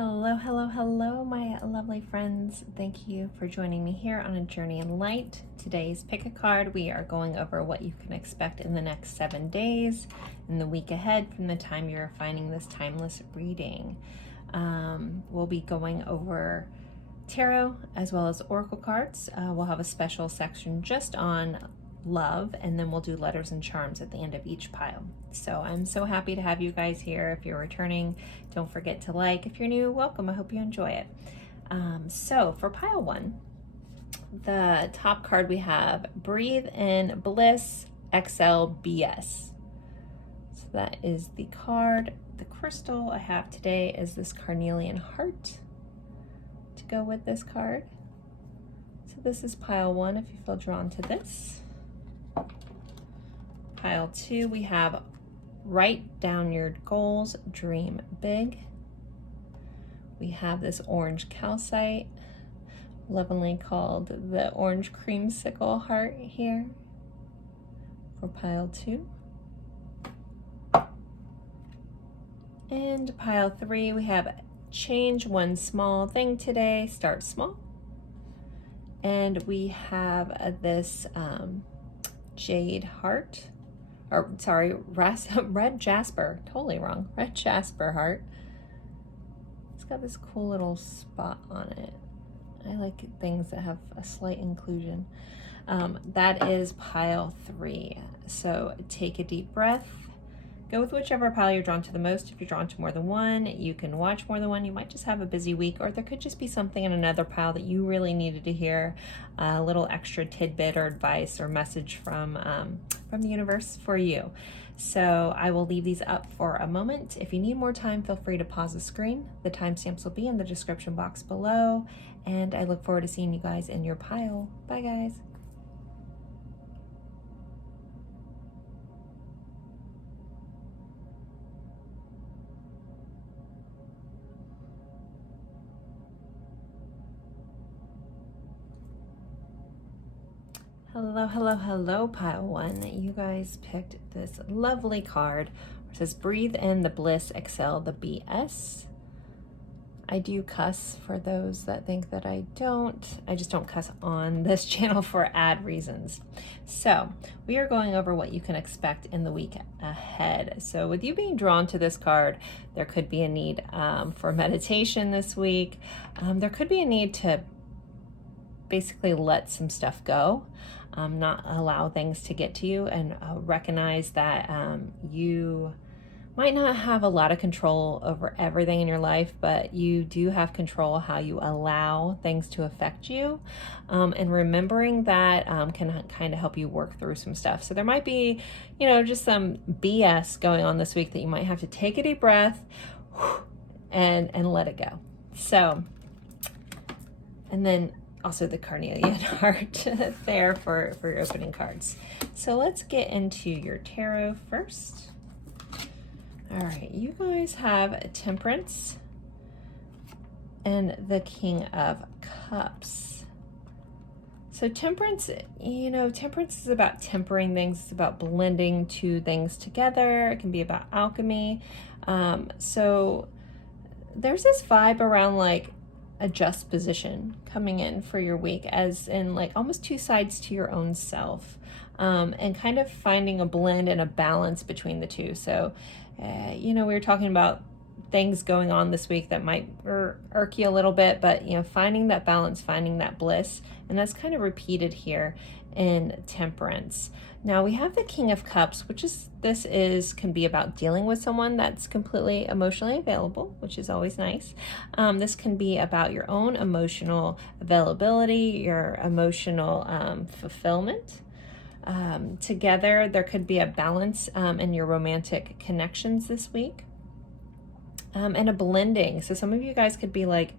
Hello, hello, hello, my lovely friends. Thank you for joining me here on A Journey in Light. Today's pick a card. We are going over what you can expect in the next 7 days, in the week ahead from the time you're finding this timeless reading. We'll be going over tarot as well as oracle cards. We'll have a special section just on love, and then we'll do letters and charms at the end of each pile. So I'm so happy to have you guys here. If you're returning, don't forget to like. If you're new, welcome. I hope you enjoy it. So for pile 1, the top card we have Breathe in Bliss XLBS. So that is the card. The crystal I have today is this carnelian heart to go with this card. So this is pile 1 if you feel drawn to this. Pile 2, we have Write Down Your Goals, Dream Big. We have this orange calcite, lovingly called the orange creamsicle heart here for pile 2. And pile 3, we have Change One Small Thing Today, Start Small. And we have this jade heart. Or sorry, red jasper, totally wrong, red jasper heart. It's got this cool little spot on it. I like things that have a slight inclusion. That is pile 3. So take a deep breath. Go with whichever pile you're drawn to the most. If you're drawn to more than one, you can watch more than one. You might just have a busy week, or there could just be something in another pile that you really needed to hear, a little extra tidbit or advice or message from the universe for you. So I will leave these up for a moment. If you need more time, feel free to pause the screen. The timestamps will be in the description box below, and I look forward to seeing you guys in your pile. Bye, guys. Hello, hello, hello, pile 1. You guys picked this lovely card. It says Breathe in the Bliss, Excel the BS. I do cuss for those that think that I don't. I just don't cuss on this channel for ad reasons. So we are going over what you can expect in the week ahead. So with you being drawn to this card, there could be a need for meditation this week. There could be a need to basically let some stuff go. Not allow things to get to you, and recognize that you might not have a lot of control over everything in your life, but you do have control how you allow things to affect you. And remembering that can kind of help you work through some stuff. So there might be, just some BS going on this week that you might have to take a deep breath and let it go. So, and then also the carnelian heart there for your opening cards. So let's get into your tarot first. All right, you guys have Temperance and the King of Cups. So Temperance, Temperance is about tempering things. It's about blending two things together. It can be about alchemy. So there's this vibe around like a just position coming in for your week, as in like almost two sides to your own self, and kind of finding a blend and a balance between the two. So, we were talking about things going on this week that might irk you a little bit, but finding that balance, finding that bliss, and that's kind of repeated here in Temperance. Now we have the King of Cups, which can be about dealing with someone that's completely emotionally available, which is always nice. This can be about your own emotional availability, your emotional fulfillment. Together, there could be a balance in your romantic connections this week, and a blending. So some of you guys could be like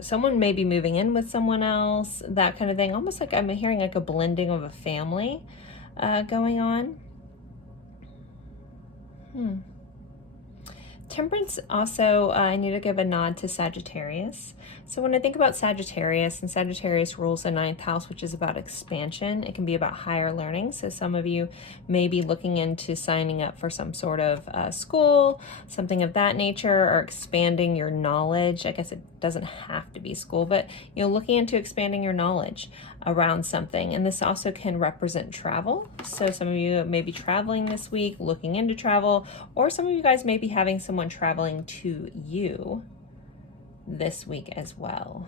someone may be moving in with someone else, that kind of thing. Almost like I'm hearing like a blending of a family going on. Temperance also, I need to give a nod to Sagittarius. So when I think about Sagittarius, and Sagittarius rules the 9th house, which is about expansion, it can be about higher learning. So some of you may be looking into signing up for some sort of school, something of that nature, or expanding your knowledge. I guess it doesn't have to be school, but looking into expanding your knowledge around something. And this also can represent travel. So some of you may be traveling this week, looking into travel, or some of you guys may be having someone traveling to you this week as well.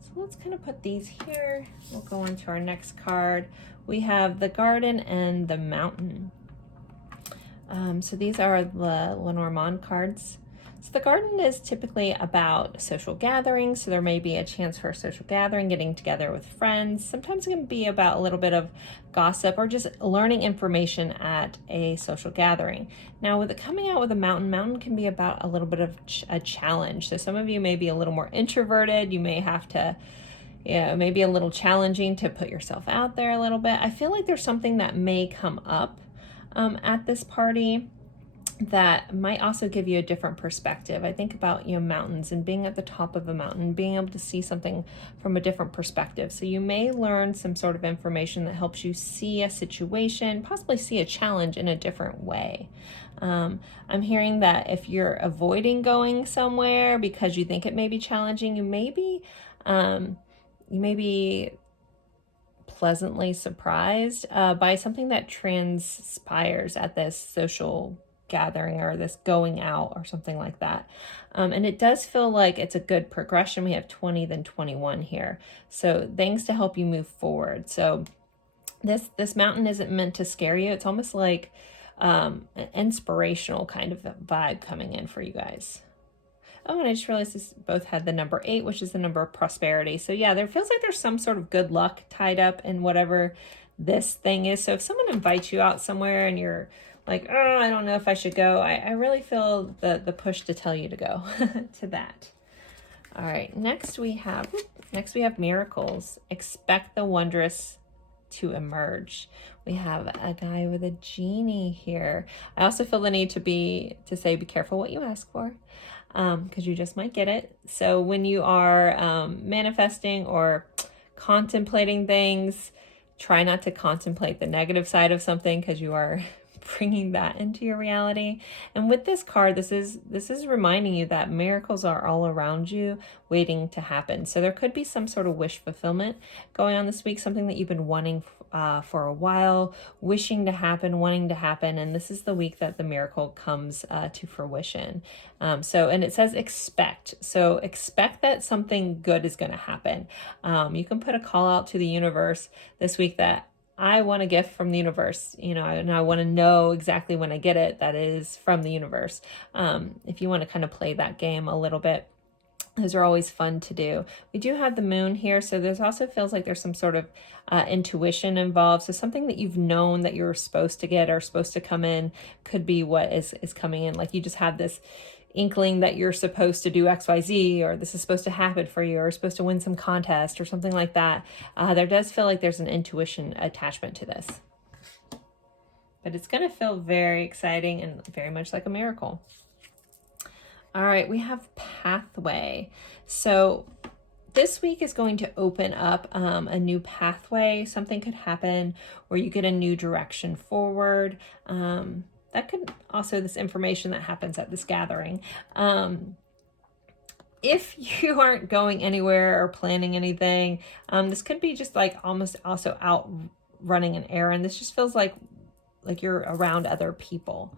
So let's kind of put these here. We'll go into our next card. We have the garden and the mountain. So these are the Lenormand cards. So the garden is typically about social gatherings. So there may be a chance for a social gathering, getting together with friends. Sometimes it can be about a little bit of gossip or just learning information at a social gathering. Now with it coming out with a mountain can be about a little bit of a challenge. So some of you may be a little more introverted. You may have to, maybe a little challenging to put yourself out there a little bit. I feel like there's something that may come up at this party that might also give you a different perspective. I think about, mountains and being at the top of a mountain, being able to see something from a different perspective. So you may learn some sort of information that helps you see a situation, possibly see a challenge in a different way. I'm hearing that if you're avoiding going somewhere because you think it may be challenging, you may be pleasantly surprised by something that transpires at this social gathering or this going out or something like that. And it does feel like it's a good progression. We have 20, then 21 here. So things to help you move forward. So this mountain isn't meant to scare you. It's almost like an inspirational kind of vibe coming in for you guys. Oh, and I just realized this both had the number 8, which is the number of prosperity. So yeah, there feels like there's some sort of good luck tied up in whatever this thing is. So if someone invites you out somewhere and you're like, oh, I don't know if I should go, I really feel the push to tell you to go to that. All right, next we have miracles. Expect the wondrous to emerge. We have a guy with a genie here. I also feel the need to say be careful what you ask for, because you just might get it. So when you are manifesting or contemplating things, try not to contemplate the negative side of something, because you are bringing that into your reality. And with this card, this is reminding you that miracles are all around you, waiting to happen. So there could be some sort of wish fulfillment going on this week, something that you've been wanting for a while, wishing to happen, wanting to happen, and this is the week that the miracle comes to fruition. And it says expect. So expect that something good is going to happen. You can put a call out to the universe this week that I want a gift from the universe, and I want to know exactly when I get it, that is from the universe. If you want to kind of play that game a little bit, those are always fun to do. We do have the moon here, so there's also feels like there's some sort of intuition involved. So something that you've known that you're supposed to get or supposed to come in could be what is coming in. Like you just have this inkling that you're supposed to do XYZ, or this is supposed to happen for you, or supposed to win some contest or something like that. There does feel like there's an intuition attachment to this. But it's going to feel very exciting and very much like a miracle. All right, we have pathway. So this week is going to open up a new pathway. Something could happen where you get a new direction forward. That could also, this information that happens at this gathering. If you aren't going anywhere or planning anything, this could be just like almost also out running an errand. This just feels like you're around other people.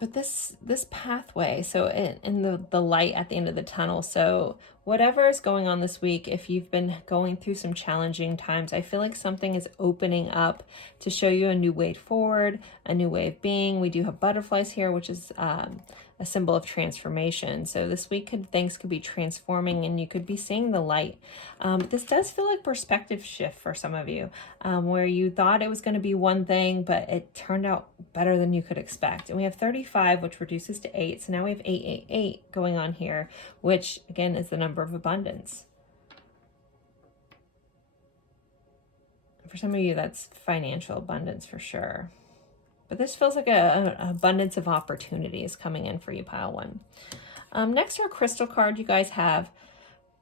But this pathway, so in the light at the end of the tunnel, so whatever is going on this week, if you've been going through some challenging times, I feel like something is opening up to show you a new way forward, a new way of being. We do have butterflies here, which is a symbol of transformation. So this week things could be transforming and you could be seeing the light. This does feel like perspective shift for some of you, where you thought it was going to be one thing, but it turned out better than you could expect. And we have 35, which reduces to 8. So now we have 888 going on here, which again is the number of abundance. For some of you, that's financial abundance for sure. But this feels like an abundance of opportunities coming in for you, pile one. Next, our crystal card, you guys have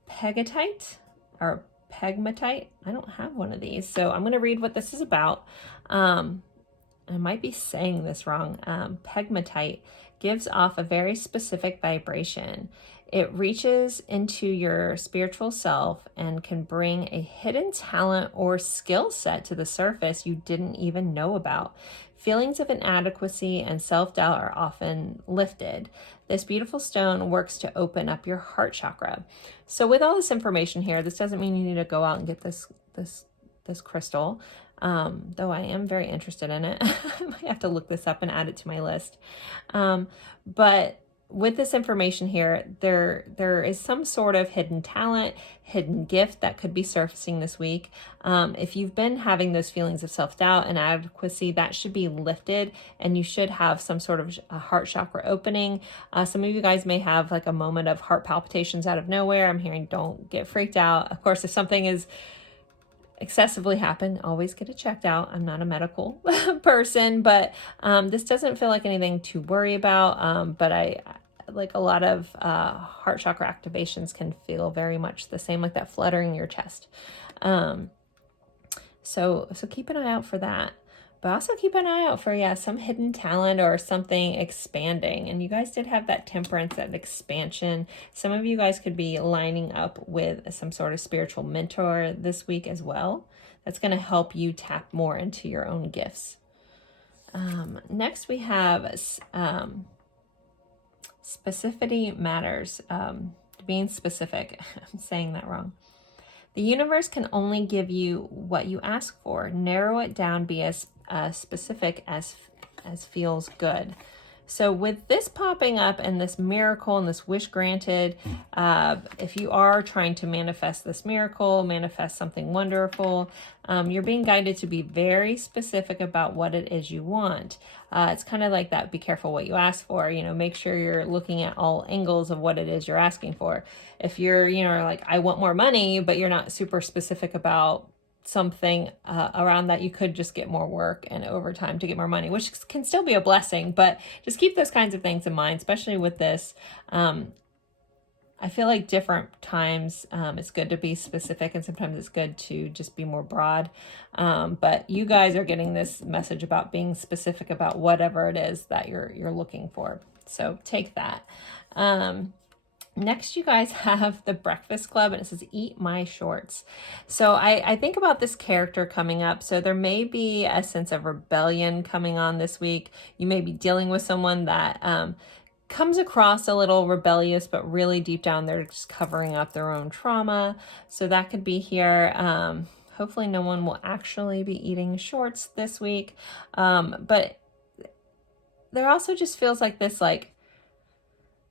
Pegatite or Pegmatite. I don't have one of these, so I'm going to read what this is about. I might be saying this wrong. Pegmatite gives off a very specific vibration. It reaches into your spiritual self and can bring a hidden talent or skill set to the surface you didn't even know about. Feelings of inadequacy and self-doubt are often lifted. This beautiful stone works to open up your heart chakra. So with all this information here, this doesn't mean you need to go out and get this crystal. Though I am very interested in it. I might have to look this up and add it to my list. But with this information here, there is some sort of hidden talent, hidden gift that could be surfacing this week. If you've been having those feelings of self-doubt and inadequacy, that should be lifted, and you should have some sort of a heart chakra opening. Some of you guys may have like a moment of heart palpitations out of nowhere. I'm hearing don't get freaked out. Of course, if something is excessively happen, always get it checked out. I'm not a medical person, but this doesn't feel like anything to worry about. But I like a lot of heart chakra activations can feel very much the same, like that fluttering in your chest. So keep an eye out for that. But also keep an eye out for, yeah, some hidden talent or something expanding. And you guys did have that temperance, that expansion. Some of you guys could be lining up with some sort of spiritual mentor this week as well. That's going to help you tap more into your own gifts. Next, we have specificity matters. Being specific. I'm saying that wrong. The universe can only give you what you ask for. Narrow it down, be as specific as feels good. So with this popping up and this miracle and this wish granted, if you are trying to manifest this miracle, manifest something wonderful, you're being guided to be very specific about what it is you want. It's kind of like that, be careful what you ask for, you know, make sure you're looking at all angles of what it is you're asking for. If you're, you know, like, I want more money, but you're not super specific about something around that, you could just get more work and overtime to get more money, which can still be a blessing, but just keep those kinds of things in mind, especially with this. I feel like different times it's good to be specific, and sometimes it's good to just be more broad. But you guys are getting this message about being specific about whatever it is that you're looking for. So take that. Next, you guys have the Breakfast Club, and it says, eat my shorts. So I think about this character coming up. So there may be a sense of rebellion coming on this week. You may be dealing with someone that comes across a little rebellious, but really deep down, they're just covering up their own trauma. So that could be here. Hopefully no one will actually be eating shorts this week. But there also just feels like this, like,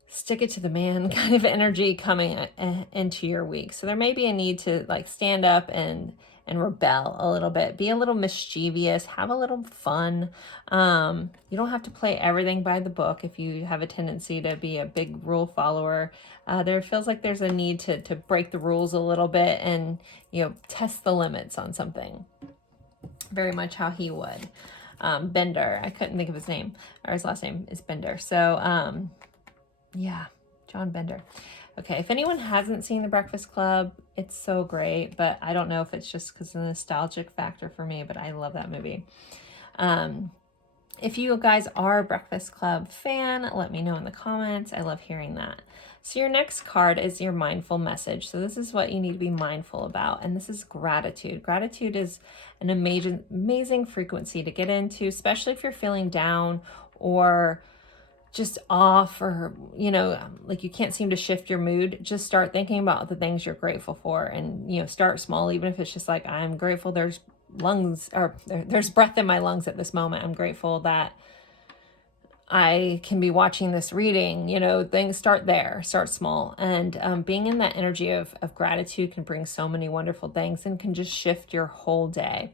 stick it to the man kind of energy coming into your week. So there may be a need to like stand up and rebel a little bit, be a little mischievous, have a little fun. You don't have to play everything by the book if you have a tendency to be a big rule follower. There feels like there's a need to break the rules a little bit and, you know, test the limits on something. Very much how he would. Bender, I couldn't think of his name, or his last name is Bender. So, yeah, John Bender. Okay, if anyone hasn't seen The Breakfast Club, it's so great, but I don't know if it's just because of the nostalgic factor for me, but I love that movie. If you guys are a Breakfast Club fan, let me know in the comments. I love hearing that. So your next card is your mindful message. So this is what you need to be mindful about, and this is gratitude. Gratitude is an amazing frequency to get into, especially if you're feeling down or just off, or, you know, like you can't seem to shift your mood. Just start thinking about the things you're grateful for, and, you know, start small, even if it's just like, I'm grateful there's lungs, or there's breath in my lungs at this moment. I'm grateful that I can be watching this reading, you know, things. Start there, start small. And being in that energy of gratitude can bring so many wonderful things and can just shift your whole day.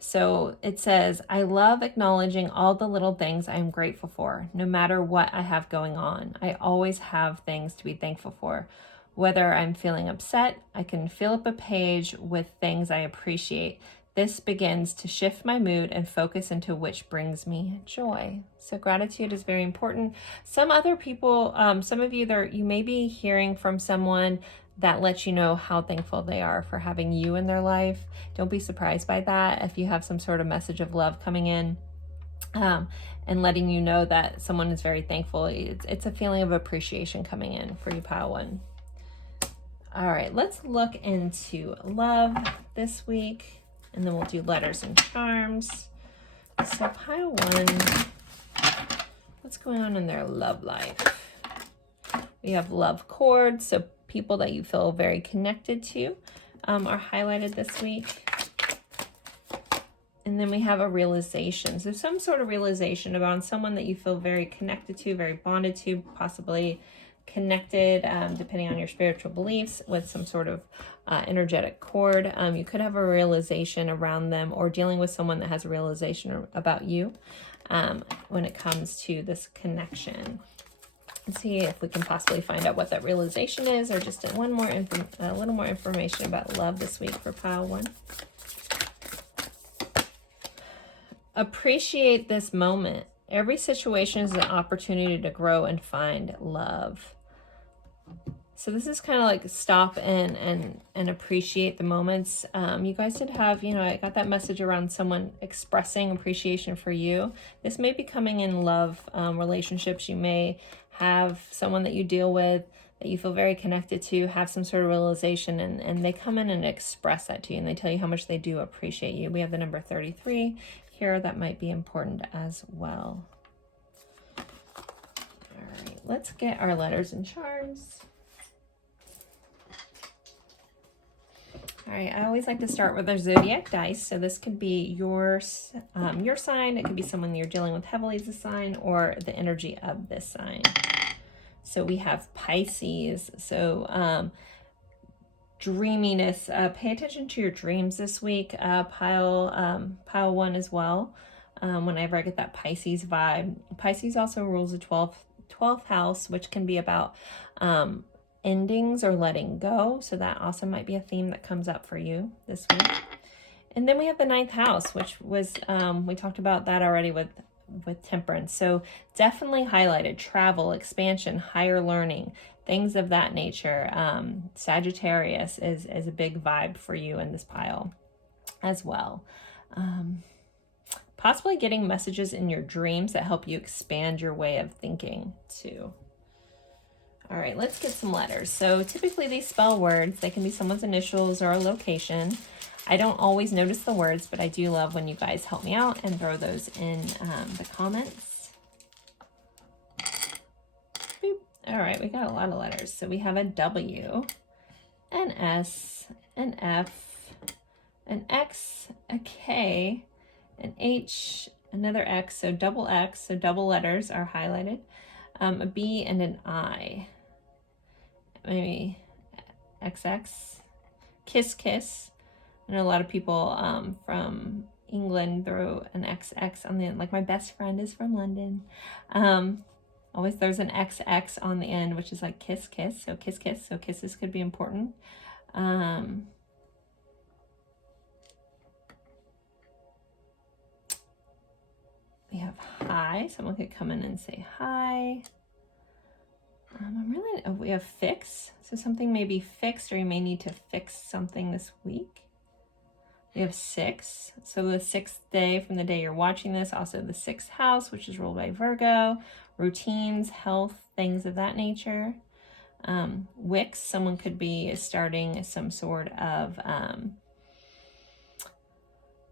So it says, I love acknowledging all the little things I am grateful for, no matter what I have going on. I always have things to be thankful for. Whether I'm feeling upset, I can fill up a page with things I appreciate. This begins to shift my mood and focus into which brings me joy. So gratitude is very important. Some other people, some of you there, you may be hearing from someone that lets you know how thankful they are for having you in their life. Don't be surprised by that if you have some sort of message of love coming in. And letting you know that someone is very thankful. It's a feeling of appreciation coming in for you, Pile 1. All right, let's look into love this week, and then we'll do letters and charms. So Pile 1, what's going on in their love life? We have love cords, so people that you feel very connected to are highlighted this week. And then we have a realization. So some sort of realization about someone that you feel very connected to, very bonded to, possibly connected, depending on your spiritual beliefs, with some sort of energetic cord. You could have a realization around them, or dealing with someone that has a realization about you when it comes to this connection. Let's see if we can possibly find out what that realization is, or just a little more information about love this week for Pile 1. Appreciate this moment. Every situation is an opportunity to grow and find love. So this is kind of like stop and appreciate the moments. You guys did have, I got that message around someone expressing appreciation for you. This may be coming in love relationships. You may have someone that you deal with that you feel very connected to, have some sort of realization, and they come in and express that to you, and they tell you how much they do appreciate you. We have the number 33 here. That might be important as well. All right, let's get our letters and charms. All right, I always like to start with our zodiac dice. So this could be your sign. It could be someone you're dealing with heavily as a sign, or the energy of this sign. So we have Pisces. So dreaminess. Pay attention to your dreams this week. Pile 1 as well. Whenever I get that Pisces vibe. Pisces also rules the 12th house, which can be about endings or letting go. So that also might be a theme that comes up for you this week. And then we have the 9th house, which was, we talked about that already with Temperance. So definitely highlighted travel, expansion, higher learning, things of that nature. Sagittarius is a big vibe for you in this pile as well. Possibly getting messages in your dreams that help you expand your way of thinking too. All right, let's get some letters. So typically these spell words. They can be someone's initials or a location. I don't always notice the words, but I do love when you guys help me out and throw those in the comments. Boop. All right, we got a lot of letters. So we have a W, an S, an F, an X, a K, an H, another X, so double X, so double letters are highlighted, a B and an I. Maybe XX, kiss, kiss. I know a lot of people from England throw an XX on the end. Like my best friend is from London. Always there's an XX on the end, which is like kiss, kiss. So kiss, kiss. So kisses could be important. We have hi. Someone could come in and say hi. We have fix. So something may be fixed, or you may need to fix something this week. We have 6. So the 6th day from the day you're watching this. Also the 6th house, which is ruled by Virgo. Routines, health, things of that nature. Wix. Someone could be starting some sort of...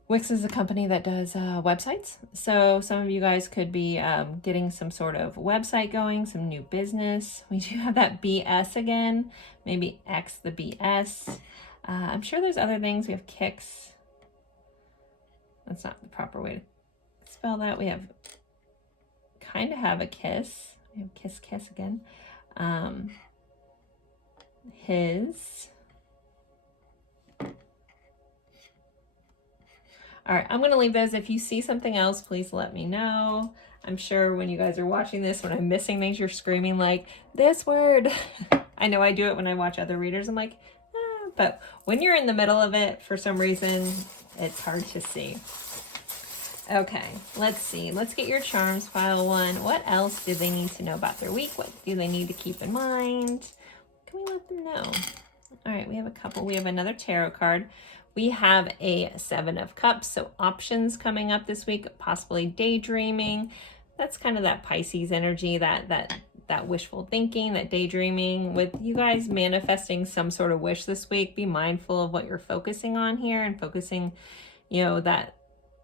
Wix is a company that does websites. So some of you guys could be getting some sort of website going, some new business. We do have that BS again. Maybe X the BS. I'm sure there's other things. We have kicks. That's not the proper way to spell that. We have kind of have a kiss. We have kiss, kiss again. His. All right, I'm going to leave those. If you see something else, please let me know. I'm sure when you guys are watching this, when I'm missing things, you're screaming like, this word. I know I do it when I watch other readers. I'm like, but when you're in the middle of it, for some reason, It's hard to see. Okay, let's see. Let's get your charms, pile 1. What else do they need to know about their week? What do they need to keep in mind? Can we let them know? All right, we have a couple. We have another tarot card. We have a 7 of Cups, so options coming up this week, possibly daydreaming. That's kind of that Pisces energy, that wishful thinking, that daydreaming. With you guys manifesting some sort of wish this week, be mindful of what you're focusing on here and focusing, you know, that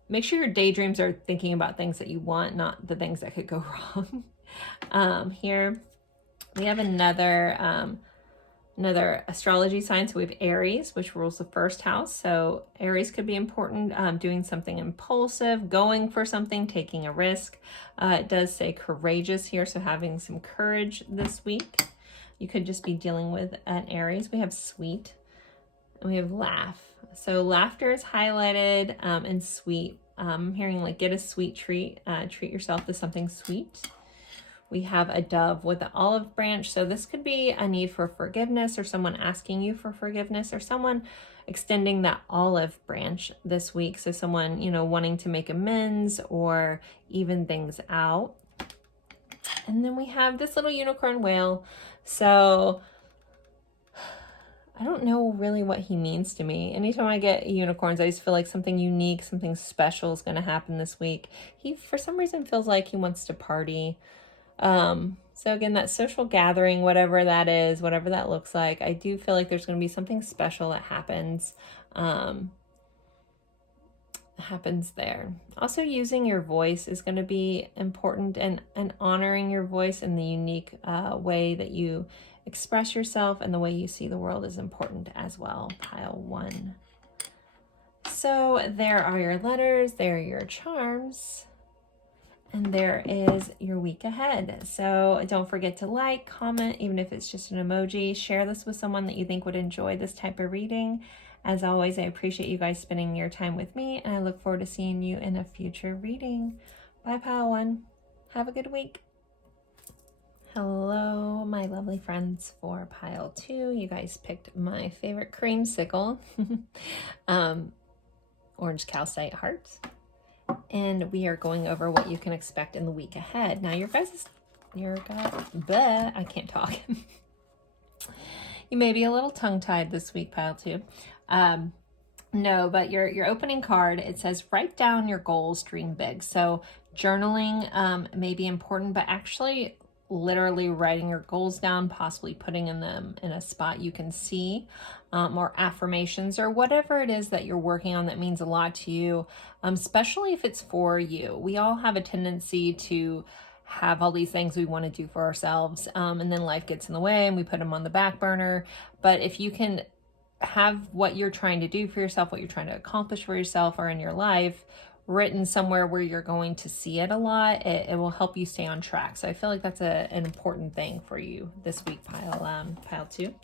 make sure your daydreams are thinking about things that you want, not the things that could go wrong. Here we have another astrology sign. So we have Aries, which rules the first house. So Aries could be important, doing something impulsive, going for something, taking a risk. It does say courageous here, so having some courage this week. You could just be dealing with an Aries. We have sweet, and we have laugh. So laughter is highlighted, and sweet. I'm hearing like get a sweet treat, treat yourself to something sweet. We have a dove with the olive branch. So this could be a need for forgiveness, or someone asking you for forgiveness, or someone extending that olive branch this week. So someone, you know, wanting to make amends or even things out. And then we have this little unicorn whale. So I don't know really what he means to me. Anytime I get unicorns, I just feel like something unique, something special is going to happen this week. He, for some reason, feels like he wants to party. So again, that social gathering, whatever that is, whatever that looks like, I do feel like there's going to be something special that happens there. Also, using your voice is going to be important, and honoring your voice in the unique way that you express yourself and the way you see the world is important as well. Pile 1. So there are your letters, there are your charms, and there is your week ahead. So don't forget to like, comment, even if it's just an emoji. Share this with someone that you think would enjoy this type of reading. As always, I appreciate you guys spending your time with me, and I look forward to seeing you in a future reading. Bye, Pile 1. Have a good week. Hello, my lovely friends for Pile 2. You guys picked my favorite creamsicle, orange calcite hearts. And we are going over what you can expect in the week ahead. Now, I can't talk. You may be a little tongue-tied this week, Pile 2. No, but your opening card, it says, write down your goals, dream big. So journaling may be important, but actually literally writing your goals down, possibly putting them in a spot you can see, or affirmations, or whatever it is that you're working on that means a lot to you, especially if it's for you. We all have a tendency to have all these things we want to do for ourselves, and then life gets in the way and we put them on the back burner. But if you can have what you're trying to do for yourself, what you're trying to accomplish for yourself or in your life, written somewhere where you're going to see it a lot, it will help you stay on track. So I feel like that's an important thing for you this week, Pile 2.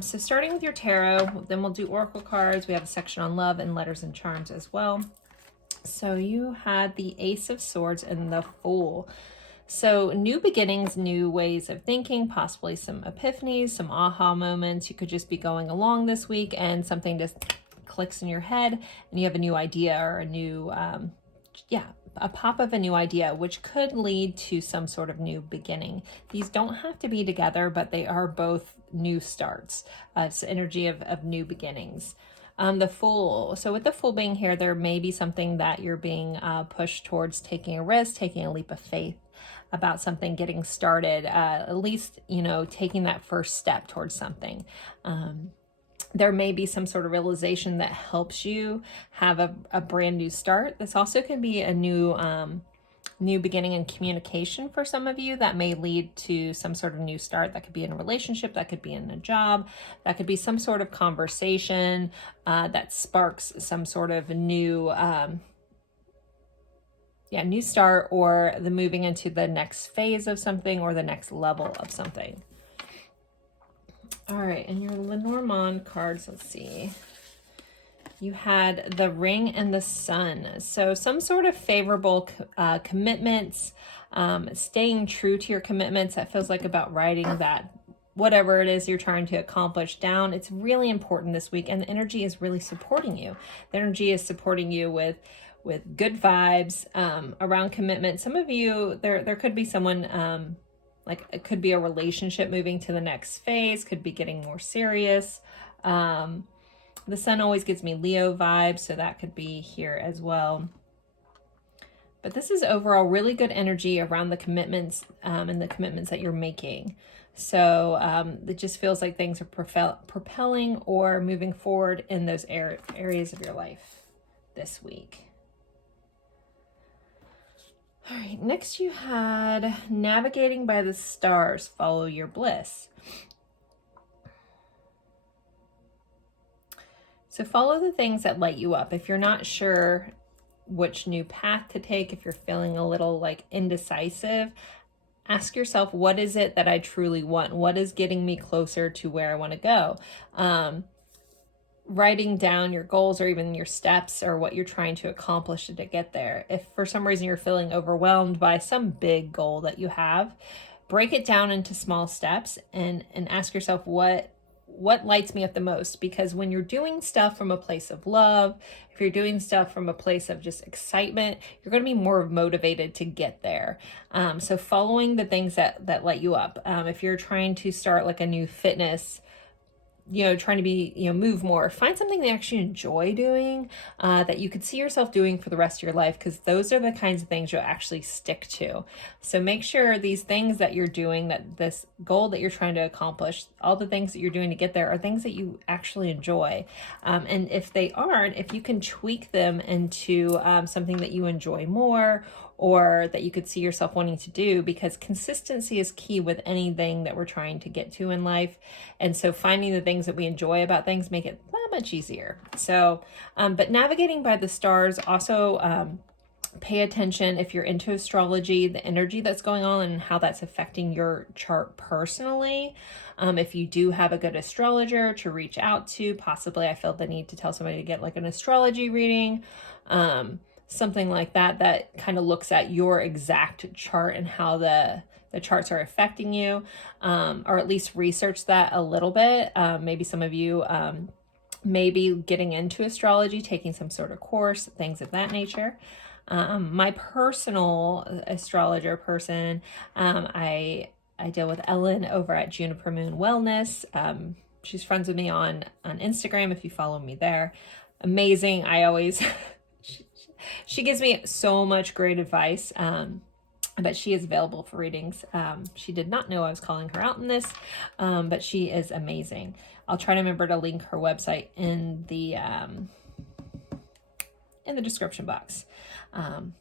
So starting with your tarot, then we'll do oracle cards. We have a section on love and letters and charms as well. So you had the Ace of Swords and the Fool. So new beginnings, new ways of thinking, possibly some epiphanies, some aha moments. You could just be going along this week and something just clicks in your head and you have a new idea, or a new, a pop of a new idea, which could lead to some sort of new beginning. These don't have to be together, but they are both new starts. It's energy of new beginnings. The Fool. So with the Fool being here, there may be something that you're being pushed towards taking a risk, taking a leap of faith about something, getting started, at least, you know, taking that first step towards something. There may be some sort of realization that helps you have a brand new start. This also can be a new beginning in communication for some of you that may lead to some sort of new start. That could be in a relationship, that could be in a job, that could be some sort of conversation that sparks some sort of new new start, or the moving into the next phase of something or the next level of something. All right, and your Lenormand cards, let's see. You had the Ring and the Sun. So some sort of favorable commitments, staying true to your commitments. That feels like about writing that whatever it is you're trying to accomplish down. It's really important this week, and the energy is really supporting you. The energy is supporting you with good vibes around commitment. Some of you, there could be someone, like it could be a relationship moving to the next phase, could be getting more serious. The sun always gives me Leo vibes, so that could be here as well. But this is overall really good energy around the commitments and the commitments that you're making. So it just feels like things are propelling or moving forward in those areas of your life this week. All right, next you had navigating by the stars, follow your bliss. So follow the things that light you up. If you're not sure which new path to take, if you're feeling a little like indecisive, ask yourself, what is it that I truly want? What is getting me closer to where I want to go? Writing down your goals or even your steps or what you're trying to accomplish to get there. If for some reason you're feeling overwhelmed by some big goal that you have, break it down into small steps and ask yourself what lights me up the most. Because when you're doing stuff from a place of love, if you're doing stuff from a place of just excitement, you're going to be more motivated to get there. So following the things that light you up. If you're trying to start like a new fitness, trying to be, move more, find something that you actually enjoy doing, that you could see yourself doing for the rest of your life, because those are the kinds of things you'll actually stick to. So make sure these things that you're doing, that this goal that you're trying to accomplish, all the things that you're doing to get there are things that you actually enjoy. And if they aren't, if you can tweak them into something that you enjoy more, or that you could see yourself wanting to do, because consistency is key with anything that we're trying to get to in life. And so finding the things that we enjoy about things make it that much easier. So, but navigating by the stars, also pay attention if you're into astrology, the energy that's going on and how that's affecting your chart personally. If you do have a good astrologer to reach out to, possibly I felt the need to tell somebody to get like an astrology reading, something like that kind of looks at your exact chart and how the charts are affecting you, or at least research that a little bit. Maybe some of you may be getting into astrology, taking some sort of course, things of that nature. My personal astrologer person, I deal with Ellen over at Juniper Moon Wellness. She's friends with me on Instagram if you follow me there. Amazing. I always... She gives me so much great advice, but she is available for readings. She did not know I was calling her out in this, but she is amazing. I'll try to remember to link her website in the description box.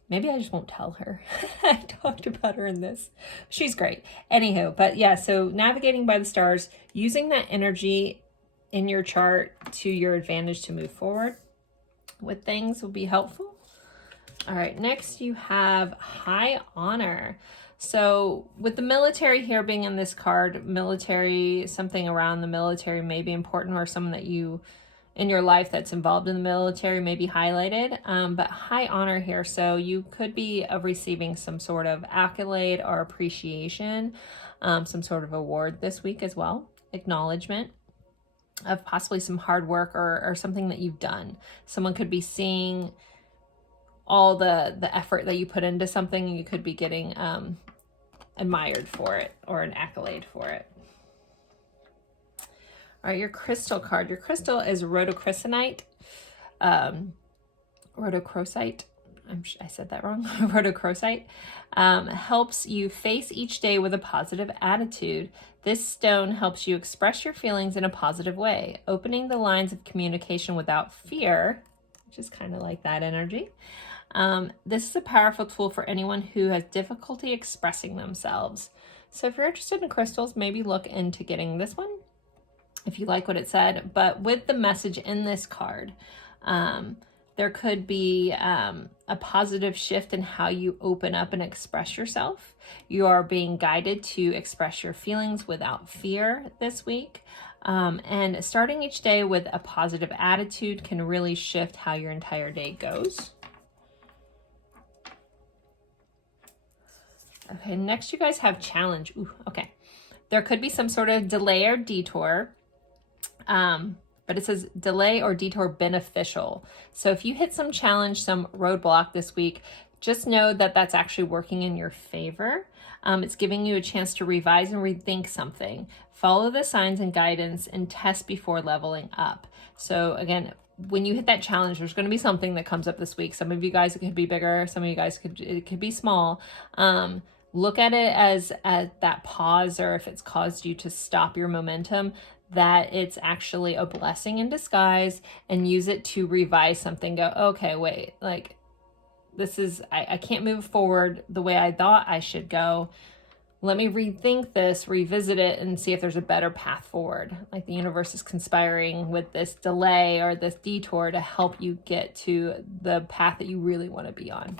Maybe I just won't tell her. I talked about her in this. She's great. Anywho, but yeah, so navigating by the stars, using that energy in your chart to your advantage to move forward with things will be helpful. All right, next you have high honor. So with the military here being in this card, military, something around the military may be important, or someone that you in your life that's involved in the military may be highlighted. But high honor here, so you could be receiving some sort of accolade or appreciation, some sort of award this week as well, acknowledgement of possibly some hard work or something that you've done. Someone could be seeing all the effort that you put into something, and you could be getting admired for it or an accolade for it. All right, your crystal card. Your crystal is rhodochrosite. Rhodochrosite. I said that wrong. Rhodochrosite helps you face each day with a positive attitude. This stone helps you express your feelings in a positive way, opening the lines of communication without fear, which is kind of like that energy. This is a powerful tool for anyone who has difficulty expressing themselves. So if you're interested in crystals, maybe look into getting this one if you like what it said. But with the message in this card, there could be a positive shift in how you open up and express yourself. You are being guided to express your feelings without fear this week. And starting each day with a positive attitude can really shift how your entire day goes. Okay, next you guys have challenge. Ooh, okay. there could be some sort of delay or detour. But it says delay or detour beneficial. So if you hit some challenge, some roadblock this week, just know that that's actually working in your favor. It's giving you a chance to revise and rethink something. Follow the signs and guidance and test before leveling up. So again, when you hit that challenge, there's going to be something that comes up this week. Some of you guys, it could be bigger. Some of you guys, it could be small. Look at it as that pause, or if it's caused you to stop your momentum, that it's actually a blessing in disguise, and use it to revise something. Go, okay, wait, like this is, I can't move forward the way I thought I should go. Let me rethink this, revisit it, and see if there's a better path forward. Like the universe is conspiring with this delay or this detour to help you get to the path that you really want to be on.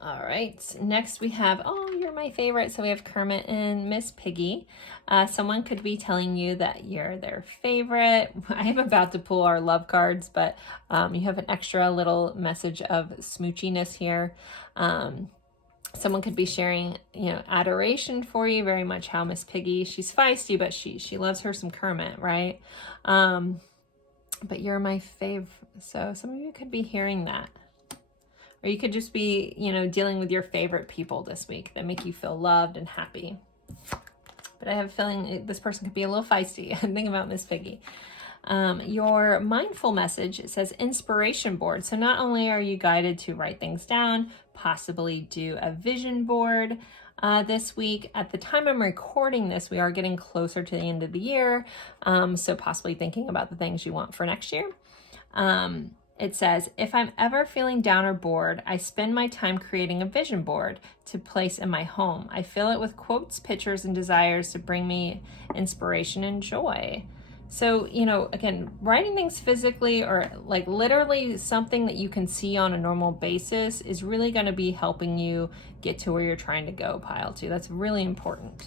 All right, next we have, oh, you're my favorite. So we have Kermit and Miss Piggy. Someone could be telling you that you're their favorite. I am about to pull our love cards, but you have an extra little message of smoochiness here. Someone could be sharing, you know, adoration for you, very much how Miss Piggy, she's feisty, but she loves her some Kermit, right? But you're my fave. So some of you could be hearing that. Or you could just be, you know, dealing with your favorite people this week that make you feel loved and happy. But I have a feeling this person could be a little feisty. Think about Miss Piggy. Your mindful message, it says inspiration board. So not only are you guided to write things down, possibly do a vision board this week. At the time I'm recording this, we are getting closer to the end of the year. So possibly thinking about the things you want for next year. It says, if I'm ever feeling down or bored, I spend my time creating a vision board to place in my home. I fill it with quotes, pictures, and desires to bring me inspiration and joy. So, you know, again, writing things physically or like literally something that you can see on a normal basis is really going to be helping you get to where you're trying to go, pile 2. That's really important.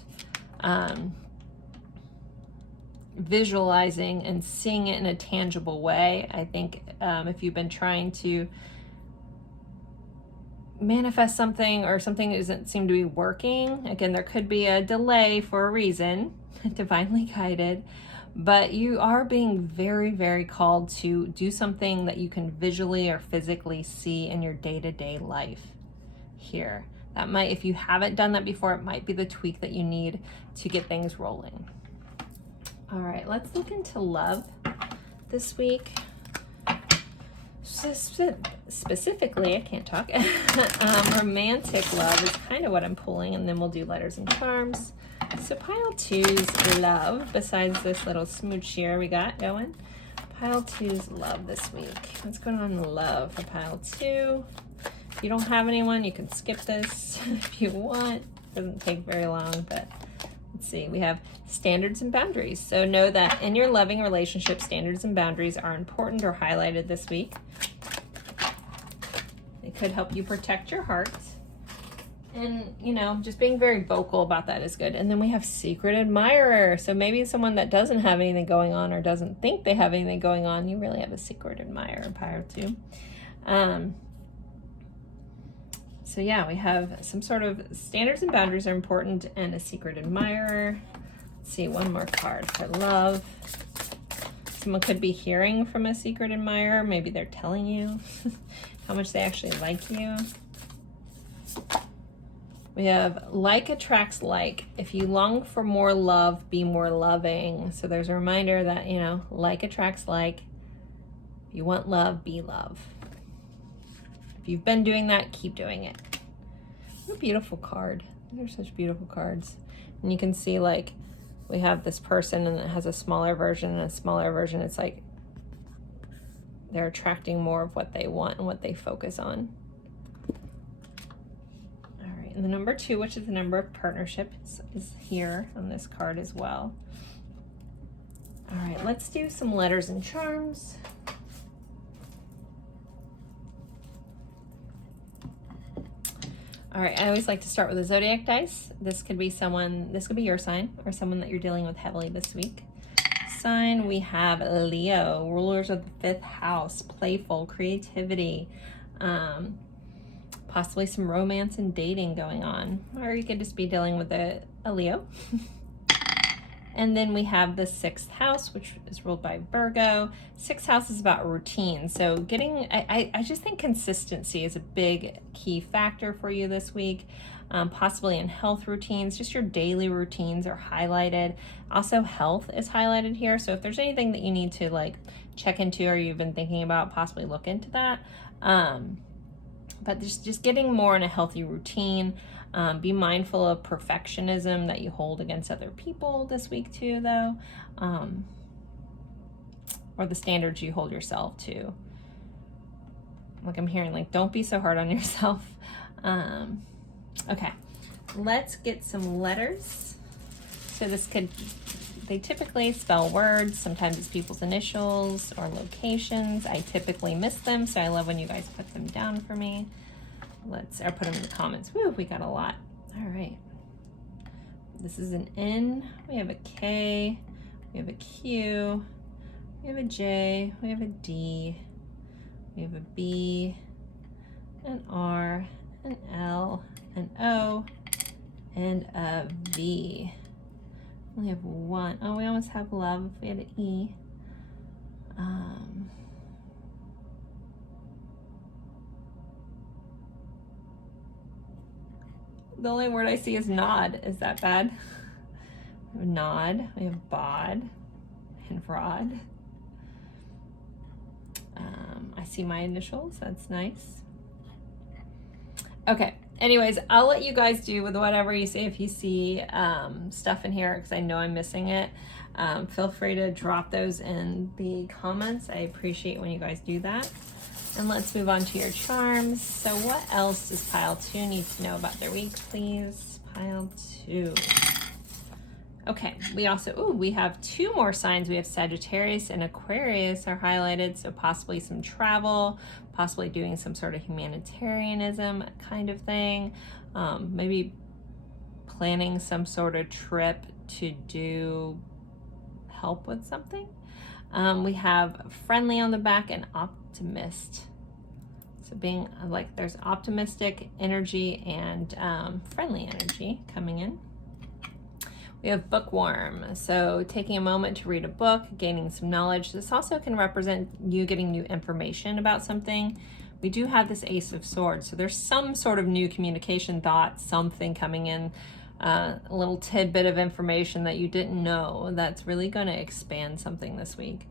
Visualizing and seeing it in a tangible way. I think if you've been trying to manifest something or something that doesn't seem to be working, again, there could be a delay for a reason, divinely guided, but you are being very, very called to do something that you can visually or physically see in your day-to-day life here. That might, if you haven't done that before, it might be the tweak that you need to get things rolling. All right, let's look into love this week. Specifically, I can't talk. Romantic love is kind of what I'm pulling, and then we'll do letters and charms. So pile 2's love, besides this little smooch here we got going. Pile 2's love this week. What's going on in love for pile 2? If you don't have anyone, you can skip this if you want. Doesn't take very long, but let's see. We have standards and boundaries. So know that in your loving relationship, standards and boundaries are important or highlighted this week. It could help you protect your heart. And, you know, just being very vocal about that is good. And then we have secret admirer. So maybe someone that doesn't have anything going on or doesn't think they have anything going on, you really have a secret admirer, pile 2. So yeah, we have some sort of standards and boundaries are important and a secret admirer. Let's see, one more card for love. Someone could be hearing from a secret admirer. Maybe they're telling you how much they actually like you. We have like attracts like. If you long for more love, be more loving. So there's a reminder that, you know, like attracts like. If you want love, be love. If you've been doing that, keep doing it. What a beautiful card. They're such beautiful cards. And you can see, like, we have this person and it has a smaller version and a smaller version. It's like they're attracting more of what they want and what they focus on. All right, and the number 2, which is the number of partnerships, is here on this card as well. All right, let's do some letters and charms. All right, I always like to start with a zodiac dice. This could be someone, this could be your sign or someone that you're dealing with heavily this week. Sign, we have Leo, rulers of the 5th house, playful, creativity. possibly some romance and dating going on, or you could just be dealing with a Leo. And then we have the 6th house, which is ruled by Virgo. 6th house is about routine. So getting, I just think consistency is a big key factor for you this week. Possibly in health routines, just your daily routines are highlighted. Also health is highlighted here. So if there's anything that you need to like check into or you've been thinking about, possibly look into that. But just getting more in a healthy routine. Be mindful of perfectionism that you hold against other people this week too, though, or the standards you hold yourself to. Like I'm hearing, like, don't be so hard on yourself. Okay, let's get some letters. So this could, they typically spell words. Sometimes it's people's initials or locations. I typically miss them, so I love when you guys put them down for me. Or put them in the comments. Woo, we got a lot. All right. This is an N. We have a K. We have a Q. We have a J. We have a D. We have a B. An R. An L. An O. And a V. We have one. Oh, we almost have love. We had an E. The only word I see is nod. Is that bad? We have nod. We have bod and rod. I see my initials. That's nice. Okay. Anyways, I'll let you guys do with whatever you see. If you see stuff in here, because I know I'm missing it, feel free to drop those in the comments. I appreciate when you guys do that. And let's move on to your charms. So what else does pile 2 need to know about their week, please? Pile 2. Okay, we also, we have 2 more signs. We have Sagittarius and Aquarius are highlighted. So possibly some travel, possibly doing some sort of humanitarianism kind of thing. Maybe planning some sort of trip to do help with something. We have friendly on the back and optimist. So being like, there's optimistic energy and friendly energy coming in. We have bookworm. So taking a moment to read a book, gaining some knowledge. This also can represent you getting new information about something. We do have this Ace of Swords. So there's some sort of new communication thought, something coming in, a little tidbit of information that you didn't know that's really going to expand something this week.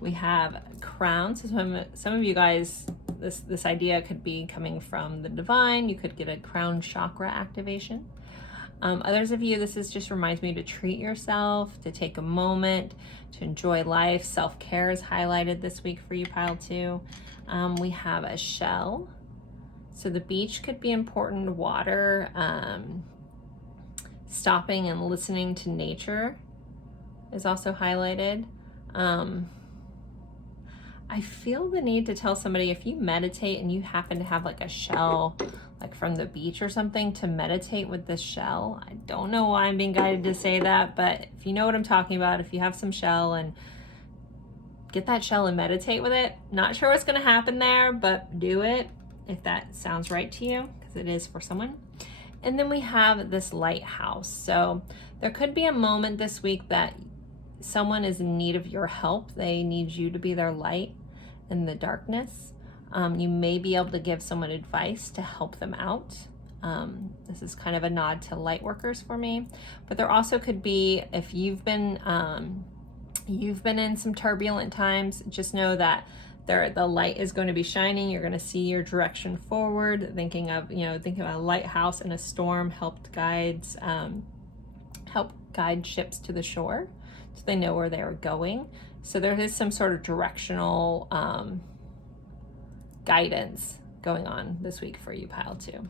We have crowns. So some of you guys, this idea could be coming from the divine. You could get a crown chakra activation. Others of you, this just reminds me to treat yourself, to take a moment, to enjoy life. Self-care is highlighted this week for you, pile 2. We have a shell. So the beach could be important. Water, stopping and listening to nature is also highlighted. I feel the need to tell somebody, if you meditate and you happen to have like a shell, like from the beach or something, to meditate with this shell. I don't know why I'm being guided to say that, but if you know what I'm talking about, if you have some shell, and get that shell and meditate with it. Not sure what's going to happen there, but do it if that sounds right to you, because it is for someone. And then we have this lighthouse. So there could be a moment this week that someone is in need of your help. They need you to be their light in the darkness. You may be able to give someone advice to help them out. This is kind of a nod to light workers for me. But there also could be, if you've been in some turbulent times, just know that the light is going to be shining. You're going to see your direction forward. Thinking of a lighthouse in a storm help guide ships to the shore, so they know where they are going. So there is some sort of directional guidance going on this week for you, pile 2.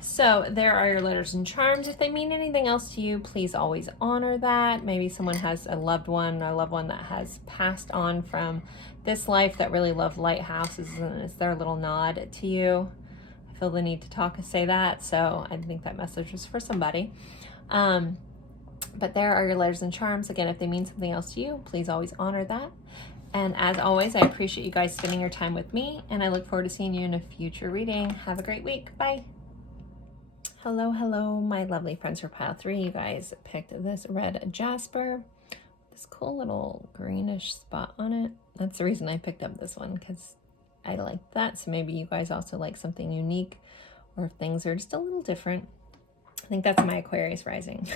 So there are your letters and charms. If they mean anything else to you, please always honor that. Maybe someone has a loved one that has passed on from this life that really loved lighthouses, and it's their little nod to you. I feel the need to say that, so I think that message was for somebody. But there are your letters and charms. Again, if they mean something else to you, please always honor that. And as always, I appreciate you guys spending your time with me, and I look forward to seeing you in a future reading. Have a great week. Bye. Hello, hello, my lovely friends for pile 3. You guys picked this red jasper, this cool little greenish spot on it. That's the reason I picked up this one, because I like that. So maybe you guys also like something unique, or if things are just a little different. I think that's my Aquarius rising.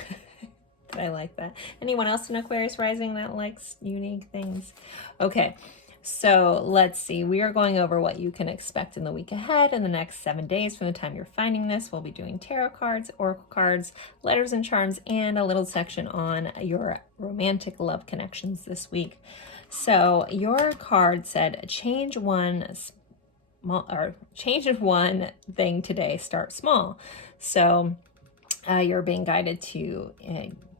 But I like that. Anyone else in Aquarius rising that likes unique things? Okay, so let's see. We are going over what you can expect in the week ahead in the next 7 days from the time you're finding this. We'll be doing tarot cards, oracle cards, letters and charms, and a little section on your romantic love connections this week. So your card said, change one thing today, start small. So you're being guided to